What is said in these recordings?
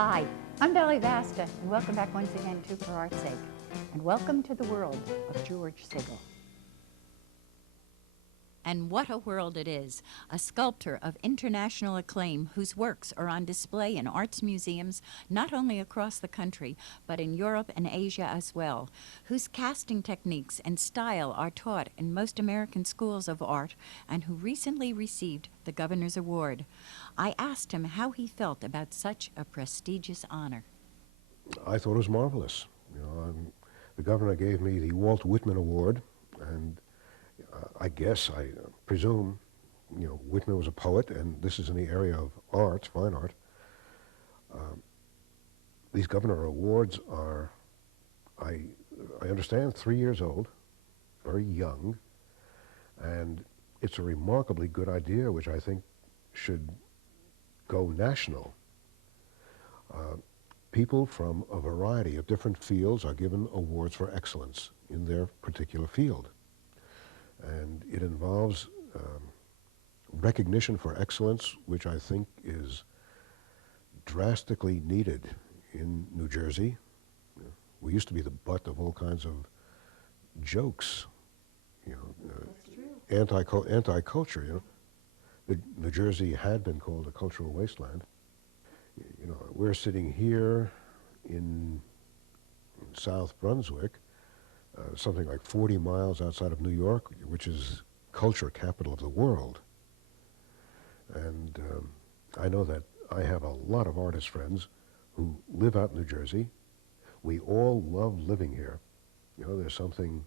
Hi, I'm Dolly Vasta, and welcome back once again to For Art's Sake, and welcome to the world of George Segal. And what a world it is, a sculptor of international acclaim whose works are on display in arts museums not only across the country, but in Europe and Asia as well, whose casting techniques and style are taught in most American schools of art, and who recently received the Governor's Award. I asked him how he felt about such a prestigious honor. I thought it was marvelous. The governor gave me the Walt Whitman Award, and I presume, Whitman was a poet, and this is in the area of art, fine art. These governor awards are, I understand, 3 years old, very young, and it's a remarkably good idea, which I think should go national. People from a variety of different fields are given awards for excellence in their particular field. And it involves recognition for excellence, which I think is drastically needed in New Jersey. We used to be the butt of all kinds of jokes, anti-culture. New Jersey had been called a cultural wasteland. We're sitting here in South Brunswick, something like 40 miles outside of New York, which is culture capital of the world. And I know that I have a lot of artist friends who live out in New Jersey. We all love living here. There's something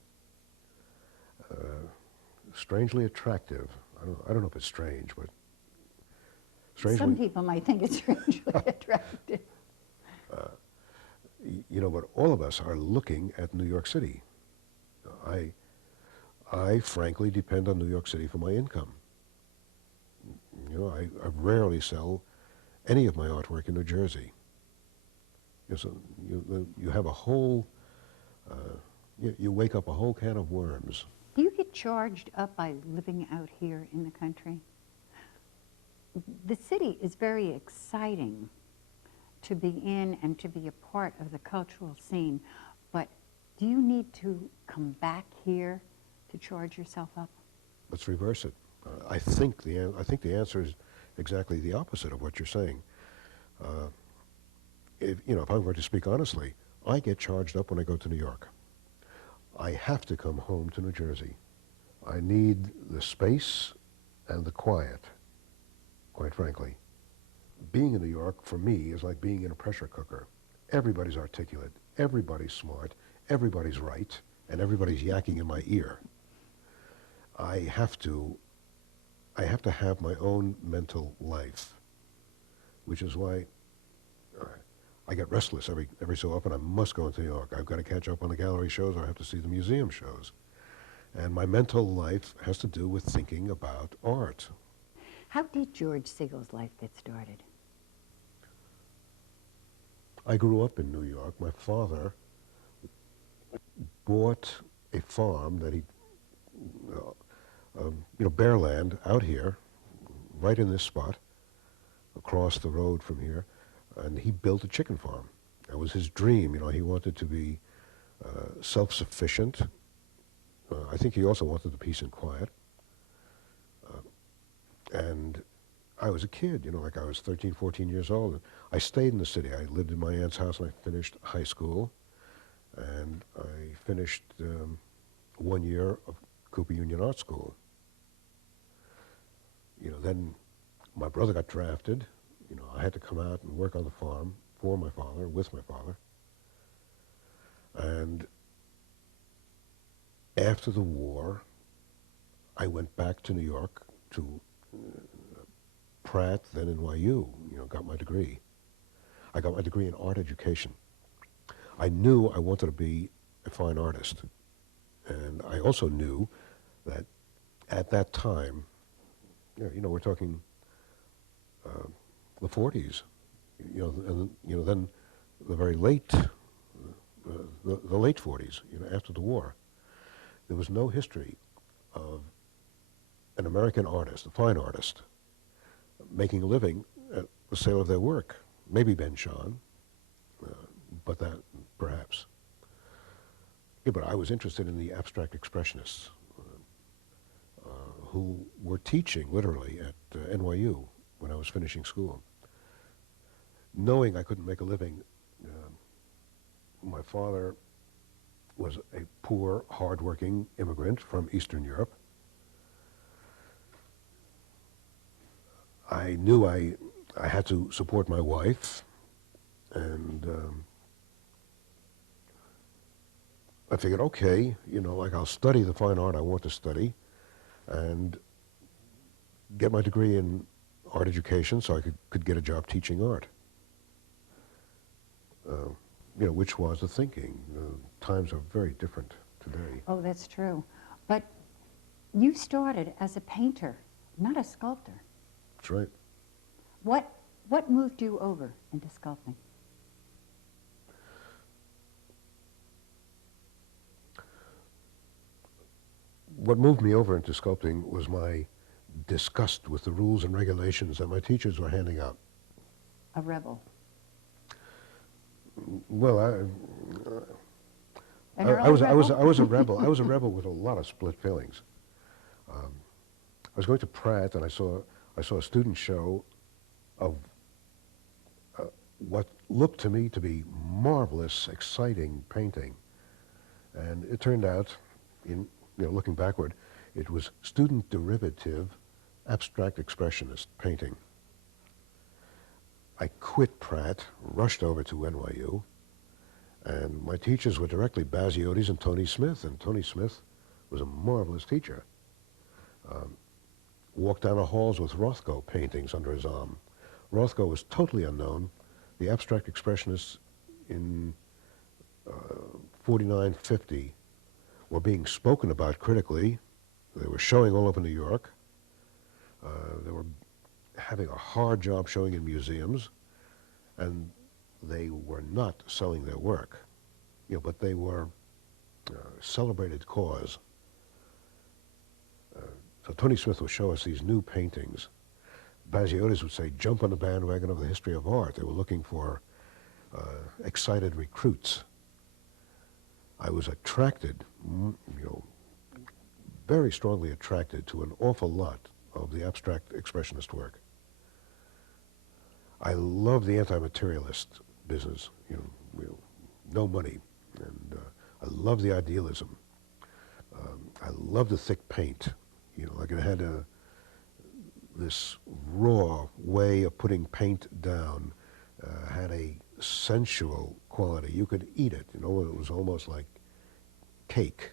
strangely attractive. I don't know if it's strange, but strangely... Some people might think it's strangely attractive. But all of us are looking at New York City. I frankly depend on New York City for my income. I rarely sell any of my artwork in New Jersey. So you have a whole, you wake up a whole can of worms. Do you get charged up by living out here in the country? The city is very exciting to be in and to be a part of the cultural scene, but do you need to come back here to charge yourself up? Let's reverse it. I think the answer is exactly the opposite of what you're saying. If I'm going to speak honestly, I get charged up when I go to New York. I have to come home to New Jersey. I need the space and the quiet, quite frankly. Being in New York, for me, is like being in a pressure cooker. Everybody's articulate, everybody's smart, everybody's right, and everybody's yakking in my ear. I have to have my own mental life, which is why I get restless every so often. I must go into New York. I've got to catch up on the gallery shows, or I have to see the museum shows. And my mental life has to do with thinking about art. How did George Segal's life get started? I grew up in New York. My father bought a farm that he, bare land out here, right in this spot, across the road from here, and he built a chicken farm. That was his dream. He wanted to be self-sufficient. I think he also wanted the peace and quiet. And I was a kid, like I was 13, 14 years old. And I stayed in the city. I lived in my aunt's house, and I finished high school. And I finished 1 year of Cooper Union Art School. Then my brother got drafted. I had to come out and work on the farm for my father, with my father. And after the war, I went back to New York to Pratt, then NYU, got my degree. I got my degree in art education. I knew I wanted to be a fine artist. And I also knew that at that time, we're talking the 40s, then the very late, the late 40s, after the war, there was no history of an American artist, a fine artist, making a living at the sale of their work. maybe Ben Shahn, but that perhaps. Yeah, but I was interested in the abstract expressionists who were teaching literally at NYU when I was finishing school. Knowing I couldn't make a living, my father was a poor, hard-working immigrant from Eastern Europe. I knew I had to support my wife, and I figured, okay, like I'll study the fine art I want to study, and get my degree in art education so I could get a job teaching art. Which was the thinking. Times are very different today. Oh, that's true. But you started as a painter, not a sculptor. That's right. What moved you over into sculpting? What moved me over into sculpting was my disgust with the rules and regulations that my teachers were handing out. A rebel. Well, An I early was rebel? a rebel. I was a rebel with a lot of split feelings. I was going to Pratt, and I saw a student show of what looked to me to be marvelous, exciting painting, and it turned out, looking backward, it was student derivative, abstract expressionist painting. I quit Pratt, rushed over to NYU, and my teachers were directly Basiotis and Tony Smith, and Tony Smith was a marvelous teacher. Walked down the halls with Rothko paintings under his arm. Rothko was totally unknown. The abstract expressionists in 49, 50 were being spoken about critically. They were showing all over New York. They were having a hard job showing in museums, and they were not selling their work, but they were celebrated cause. So Tony Smith would show us these new paintings. Basiotis would say, jump on the bandwagon of the history of art. They were looking for excited recruits. I was attracted, very strongly attracted to an awful lot of the abstract expressionist work. I love the anti-materialist business, no money, and I love the idealism. I love the thick paint, like it had this raw way of putting paint down, had a sensual quality. You could eat it, it was almost like cake,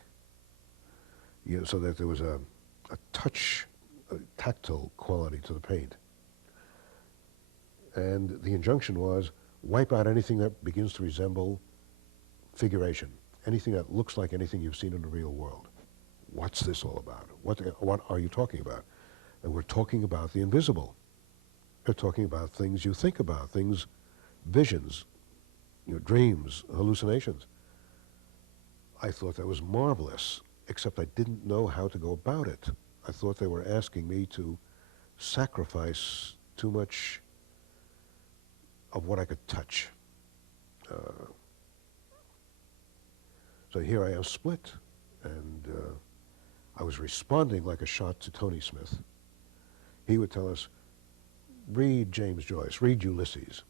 so that there was a touch, a tactile quality to the paint. And the injunction was, wipe out anything that begins to resemble figuration, anything that looks like anything you've seen in the real world. What's this all about? What are you talking about? And we're talking about the invisible. We're talking about things you think about, things, visions, dreams, hallucinations. I thought that was marvelous, except I didn't know how to go about it. I thought they were asking me to sacrifice too much of what I could touch. So here I am split, and I was responding like a shot to Tony Smith. He would tell us, read James Joyce, read Ulysses.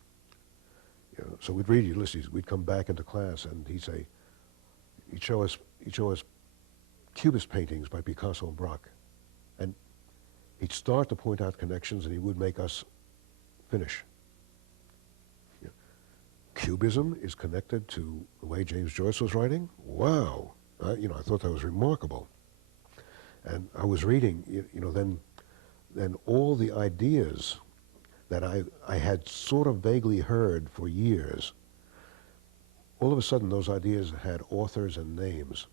So we'd read Ulysses, we'd come back into class, and he'd show us Cubist paintings by Picasso and Braque. And he'd start to point out connections, and he would make us finish. Cubism is connected to the way James Joyce was writing? Wow. I thought that was remarkable. And I was reading, then all the ideas that I had sort of vaguely heard for years, all of a sudden those ideas had authors and names.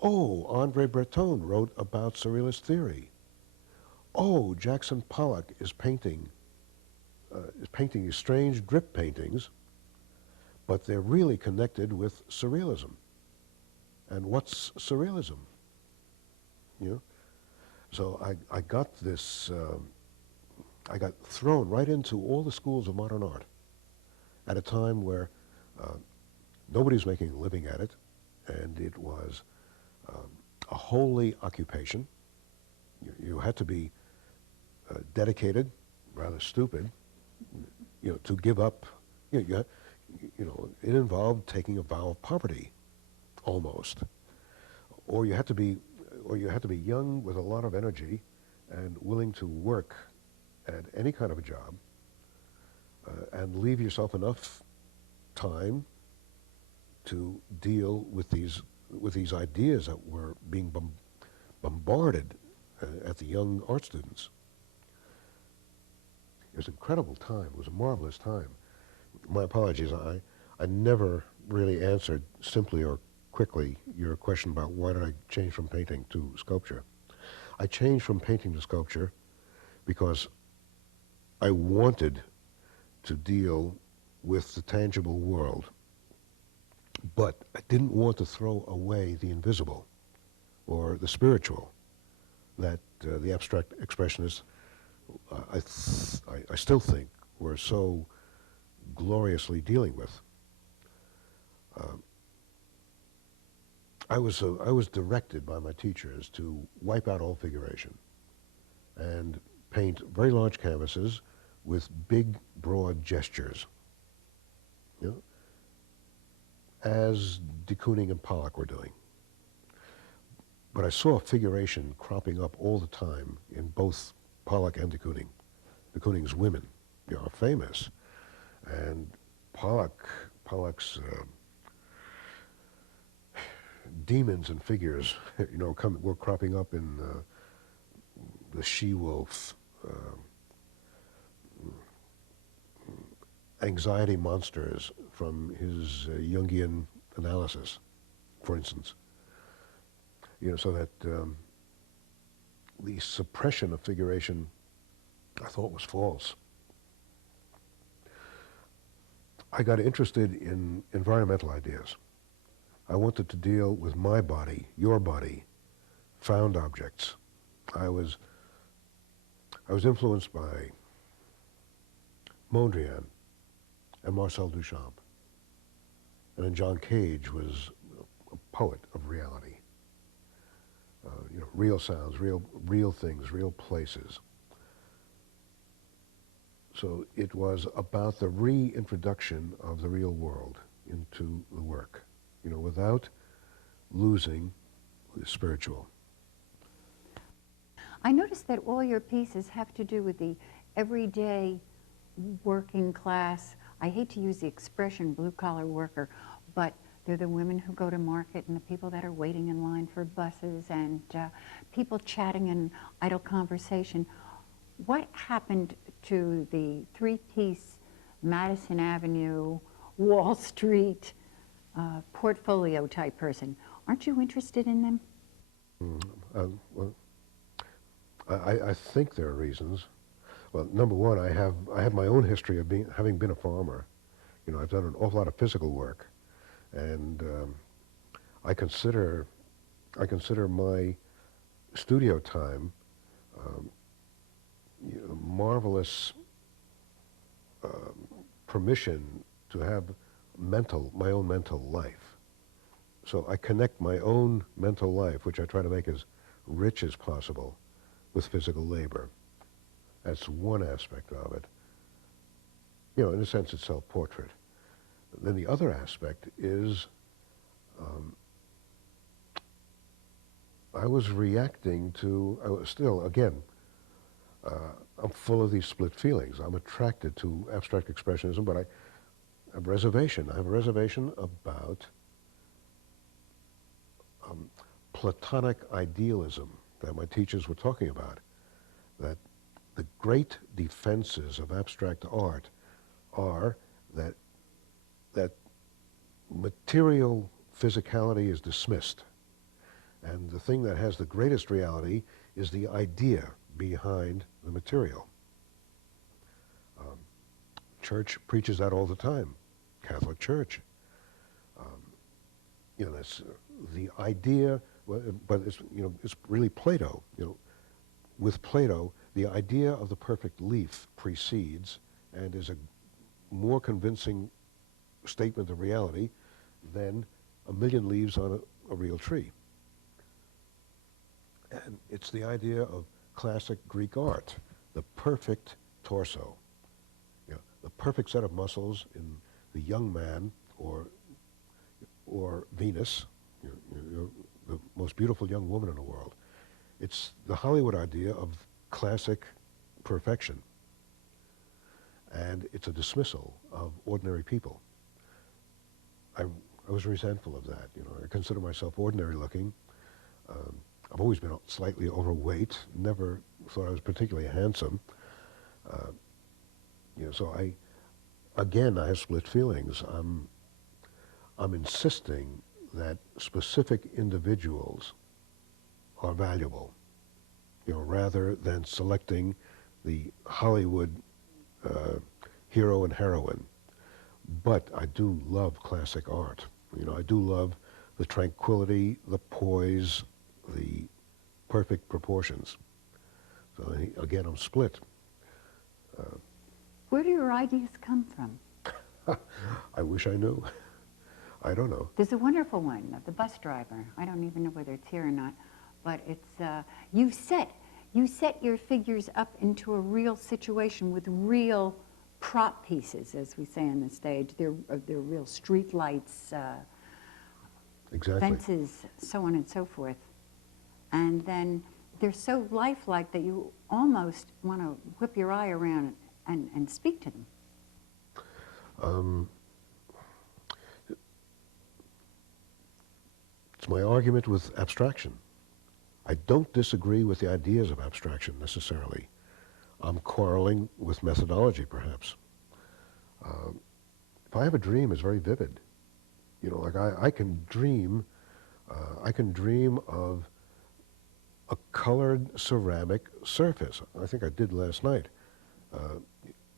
Andre Breton wrote about surrealist theory. Oh, Jackson Pollock is painting these strange drip paintings, but they're really connected with surrealism. And what's surrealism? So I got this I got thrown right into all the schools of modern art at a time where nobody was making a living at it, and it was a holy occupation. You had to be dedicated, rather stupid, to give up. It involved taking a vow of poverty, almost, or you had to be, young with a lot of energy, and willing to work at any kind of a job, and leave yourself enough time to deal with these ideas that were being bombarded at the young art students. It was an incredible time. It was a marvelous time. My apologies. I never really answered simply or quickly your question about why did I change from painting to sculpture. I changed from painting to sculpture because I wanted to deal with the tangible world, but I didn't want to throw away the invisible or the spiritual that the abstract expressionists, I still think, were so gloriously dealing with. I was directed by my teachers to wipe out all figuration and paint very large canvases with big, broad gestures, as de Kooning and Pollock were doing. But I saw figuration cropping up all the time in both Pollock and de Kooning. De Kooning's women, are famous, and Pollock's demons and figures, were cropping up in the she-wolf, anxiety monsters from his Jungian analysis, for instance. So that the suppression of figuration, I thought, was false. I got interested in environmental ideas. I wanted to deal with my body, your body, found objects. I was influenced by Mondrian and Marcel Duchamp. And then John Cage was a poet of reality. Real sounds, real things, real places. So it was about the reintroduction of the real world into the work, without losing the spiritual. I noticed that all your pieces have to do with the everyday working class. I hate to use the expression blue-collar worker, but they're the women who go to market and the people that are waiting in line for buses and people chatting in idle conversation. What happened to the three-piece Madison Avenue, Wall Street, portfolio type person? Aren't you interested in them? Well, I think there are reasons. Well, number one, I have my own history of having been a farmer. I've done an awful lot of physical work, and I consider my studio time marvelous permission to have my own mental life. So I connect my own mental life, which I try to make as rich as possible, with physical labor. That's one aspect of it. In a sense, it's self-portrait. Then the other aspect is I was reacting to, I was still, again, I'm full of these split feelings. I'm attracted to abstract expressionism, but I have a reservation. I have a reservation about Platonic idealism that my teachers were talking about, that the great defenses of abstract art are that material physicality is dismissed, and the thing that has the greatest reality is the idea behind the material. Church preaches that all the time, Catholic Church. That's the idea, but it's really Plato. With Plato, the idea of the perfect leaf precedes and is a more convincing statement of reality than a million leaves on a real tree. And it's the idea of classic Greek art, the perfect torso, you know, the perfect set of muscles in the young man or Venus, the most beautiful young woman in the world. It's the Hollywood idea of classic perfection. And it's a dismissal of ordinary people. I was resentful of that. You know, I consider myself ordinary looking. I've always been slightly overweight. Never thought I was particularly handsome. You know, so I have split feelings. I'm insisting that specific individuals are valuable, you know, rather than selecting the Hollywood hero and heroine. But I do love classic art. You know, I do love the tranquility, the poise, the perfect proportions. So again, I'm split. Where do your ideas come from? I wish I knew. I don't know. There's a wonderful one of the bus driver. I don't even know whether it's here or not, but it's you set your figures up into a real situation with real prop pieces, as we say on the stage. They're real street lights, Exactly. fences, so on and so forth. And then they're so lifelike that you almost want to whip your eye around and speak to them. It's my argument with abstraction. I don't disagree with the ideas of abstraction necessarily. I'm quarreling with methodology, perhaps. If I have a dream, it's very vivid. You know, like I can dream of a colored ceramic surface. I think I did last night.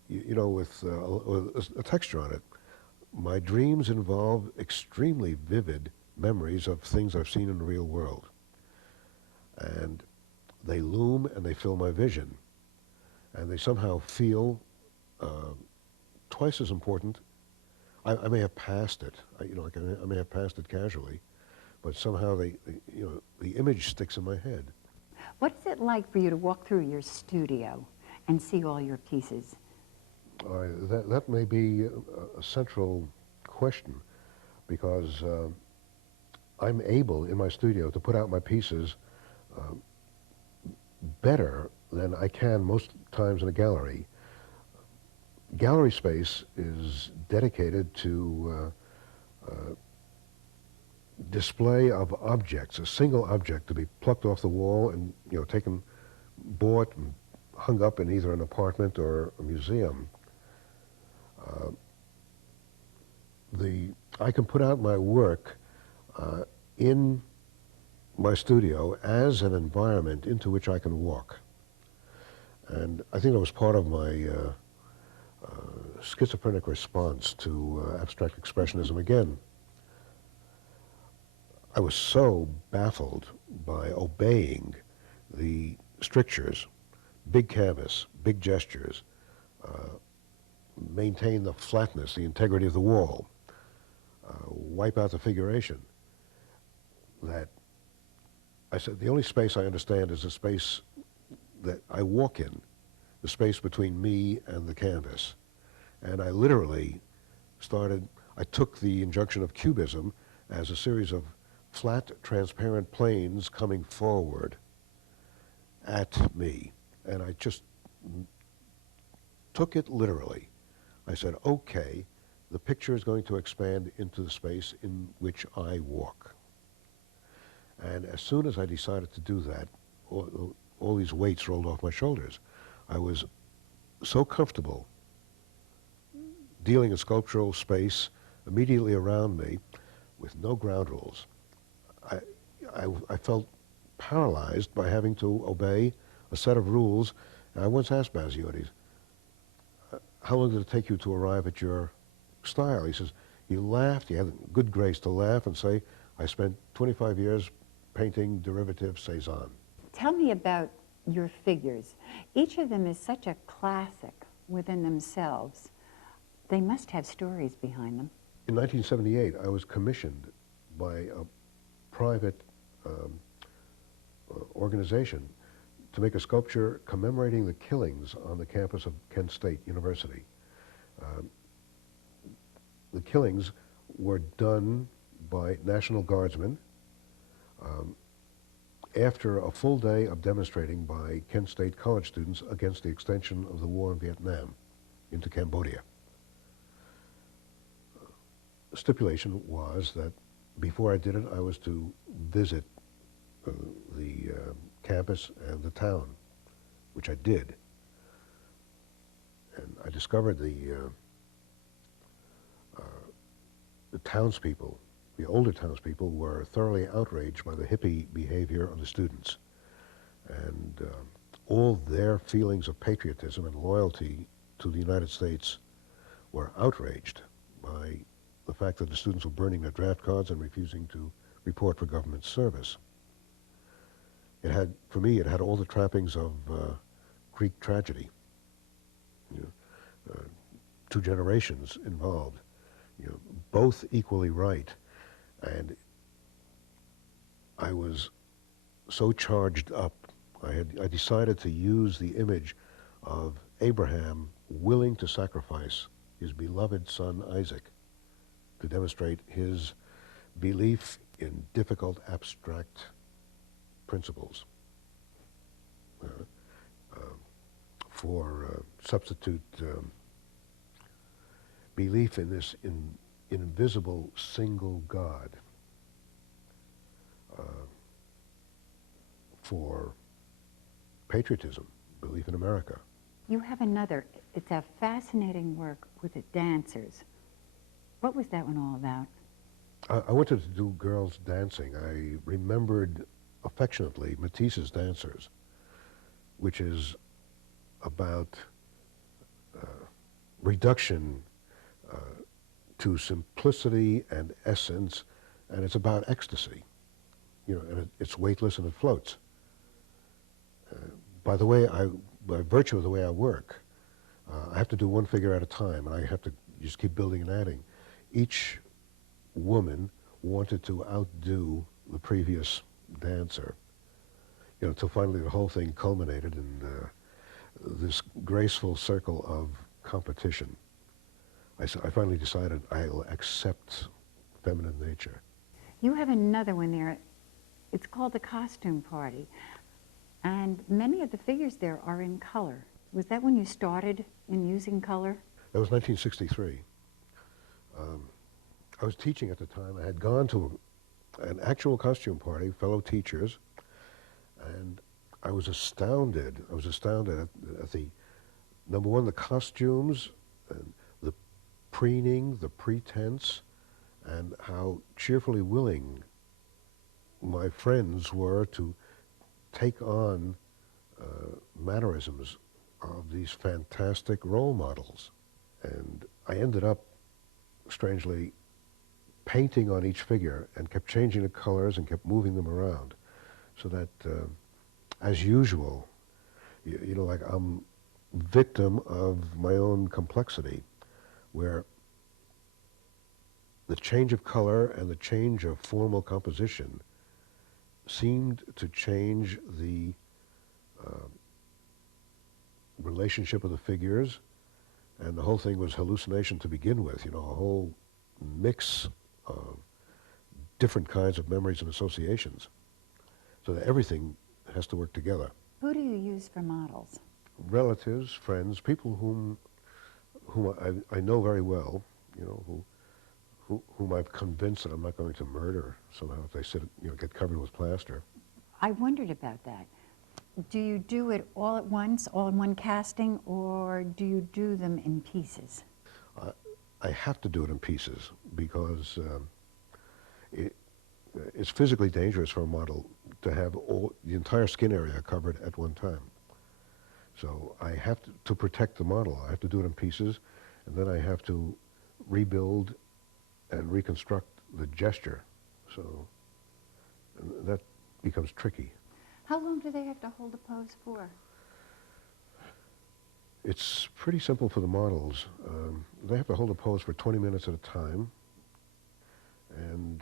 You know, with a texture on it. My dreams involve extremely vivid memories of things I've seen in the real world. And they loom and they fill my vision. And they somehow feel twice as important. I may have passed it, you know, like I may have passed it casually, but somehow you know, the image sticks in my head. What's it like for you to walk through your studio and see all your pieces? That may be a central question, because I'm able in my studio to put out my pieces better than I can most times in a gallery. Gallery space is dedicated to display of objects, a single object to be plucked off the wall and, you know, taken, bought and hung up in either an apartment or a museum. I can put out my work in my studio as an environment into which I can walk. And I think that was part of my schizophrenic response to abstract expressionism again. I was so baffled by obeying the strictures, big canvas, big gestures, maintain the flatness, the integrity of the wall, wipe out the figuration, that I said the only space I understand is the space that I walk in, the space between me and the canvas. And I literally I took the injunction of cubism as a series of flat, transparent planes coming forward at me. And I just took it literally. I said, okay, the picture is going to expand into the space in which I walk. And as soon as I decided to do that, all these weights rolled off my shoulders. I was so comfortable dealing in sculptural space immediately around me with no ground rules. I felt paralyzed by having to obey a set of rules. And I once asked Baziotis, how long did it take you to arrive at your style? He says, you laughed, you had the good grace to laugh and say, I spent 25 years painting derivative Cézanne. Tell me about your figures. Each of them is such a classic within themselves. They must have stories behind them. In 1978, I was commissioned by a private organization to make a sculpture commemorating the killings on the campus of Kent State University. The killings were done by National Guardsmen after a full day of demonstrating by Kent State college students against the extension of the war in Vietnam into Cambodia. The stipulation was that before I did it, I was to visit the campus and the town, which I did. And I discovered the townspeople, the older townspeople, were thoroughly outraged by the hippie behavior of the students. And all their feelings of patriotism and loyalty to the United States were outraged by the fact that the students were burning their draft cards and refusing to report for government service. It had, for me, it had all the trappings of Greek tragedy. You know, 2 generations involved, you know, both equally right. And I was so charged up. I decided to use the image of Abraham willing to sacrifice his beloved son Isaac to demonstrate his belief in difficult abstract principles. For substitute belief in this invisible single God, for patriotism, belief in America. You have another, it's a fascinating work with the dancers. What was that one all about? I wanted to do girls dancing. I remembered affectionately Matisse's Dancers, which is about reduction to simplicity and essence, and it's about ecstasy. You know, and it's weightless and it floats. By the way, by virtue of the way I work, I have to do one figure at a time, and I have to just keep building and adding. Each woman wanted to outdo the previous dancer, you know, until finally the whole thing culminated in this graceful circle of competition. I finally decided I'll accept feminine nature. You have another one there. It's called The Costume Party. And many of the figures there are in color. Was that when you started in using color? That was 1963. I was teaching at the time. I had gone to an actual costume party, fellow teachers, and I was astounded. I was astounded at the, number one, the costumes, and the preening, the pretense, and how cheerfully willing my friends were to take on mannerisms of these fantastic role models. And I ended up, strangely, painting on each figure and kept changing the colors and kept moving them around, so that, as usual, you know, like I'm victim of my own complexity, where the change of color and the change of formal composition seemed to change the relationship of the figures, and the whole thing was hallucination to begin with, you know, a whole mix of different kinds of memories and associations, so that everything has to work together. Who do you use for models? Relatives, friends, people whom I know very well, you know, whom I've convinced that I'm not going to murder somehow if they sit, you know, get covered with plaster. I wondered about that. Do you do it all at once, all in one casting, or do you do them in pieces? I have to do it in pieces because it's physically dangerous for a model to have the entire skin area covered at one time. So I have to protect the model, I have to do it in pieces, and then I have to rebuild and reconstruct the gesture. So that becomes tricky. How long do they have to hold a pose for? It's pretty simple for the models. They have to hold a pose for 20 minutes at a time, and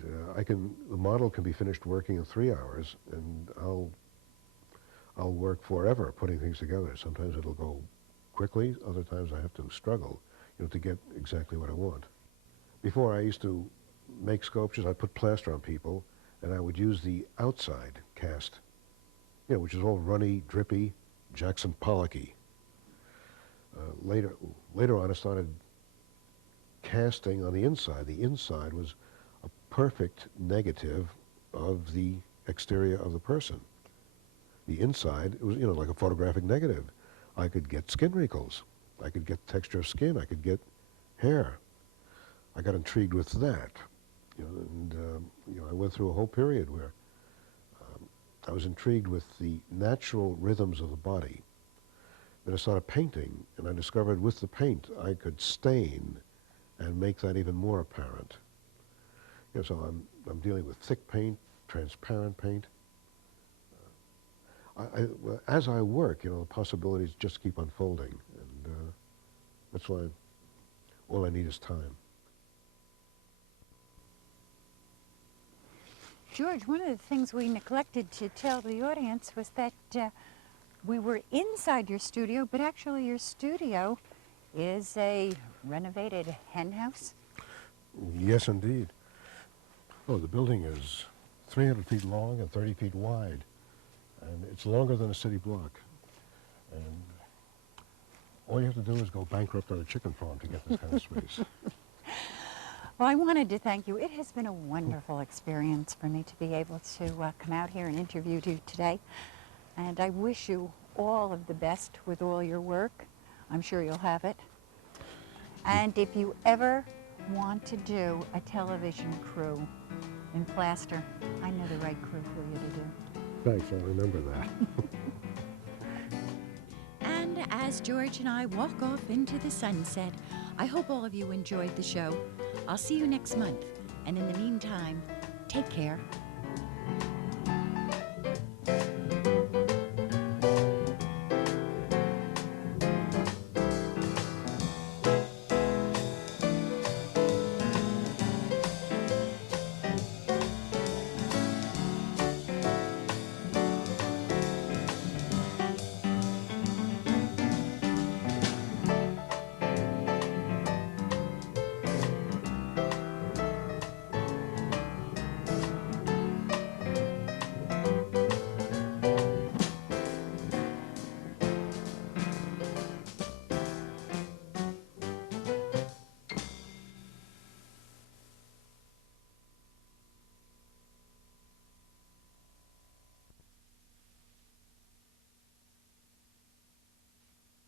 the model can be finished working in 3 hours, and I'll work forever putting things together. Sometimes it'll go quickly, other times I have to struggle, to get exactly what I want. Before, I used to make sculptures. I'd put plaster on people, and I would use the outside cast, which is all runny, drippy, Jackson Pollocky. Later on, I started casting on the inside. The inside was a perfect negative of the exterior of the person. The inside, it was, like a photographic negative. I could get skin wrinkles. I could get texture of skin. I could get hair. I got intrigued with that. I went through a whole period where I was intrigued with the natural rhythms of the body. Then I started painting, and I discovered with the paint I could stain and make that even more apparent. So I'm dealing with thick paint, transparent paint. As I work, the possibilities just keep unfolding, and that's why all I need is time. George, one of the things we neglected to tell the audience was that we were inside your studio, but actually your studio is a renovated hen house. Yes, indeed. Oh, the building is 300 feet long and 30 feet wide, and it's longer than a city block. And all you have to do is go bankrupt on a chicken farm to get this kind of space. Well, I wanted to thank you. It has been a wonderful experience for me to be able to come out here and interview you today. And I wish you all of the best with all your work. I'm sure you'll have it. And if you ever want to do a television crew in plaster, I know the right crew for you to do. Thanks, I'll remember that. And as George and I walk off into the sunset, I hope all of you enjoyed the show. I'll see you next month. And in the meantime, take care.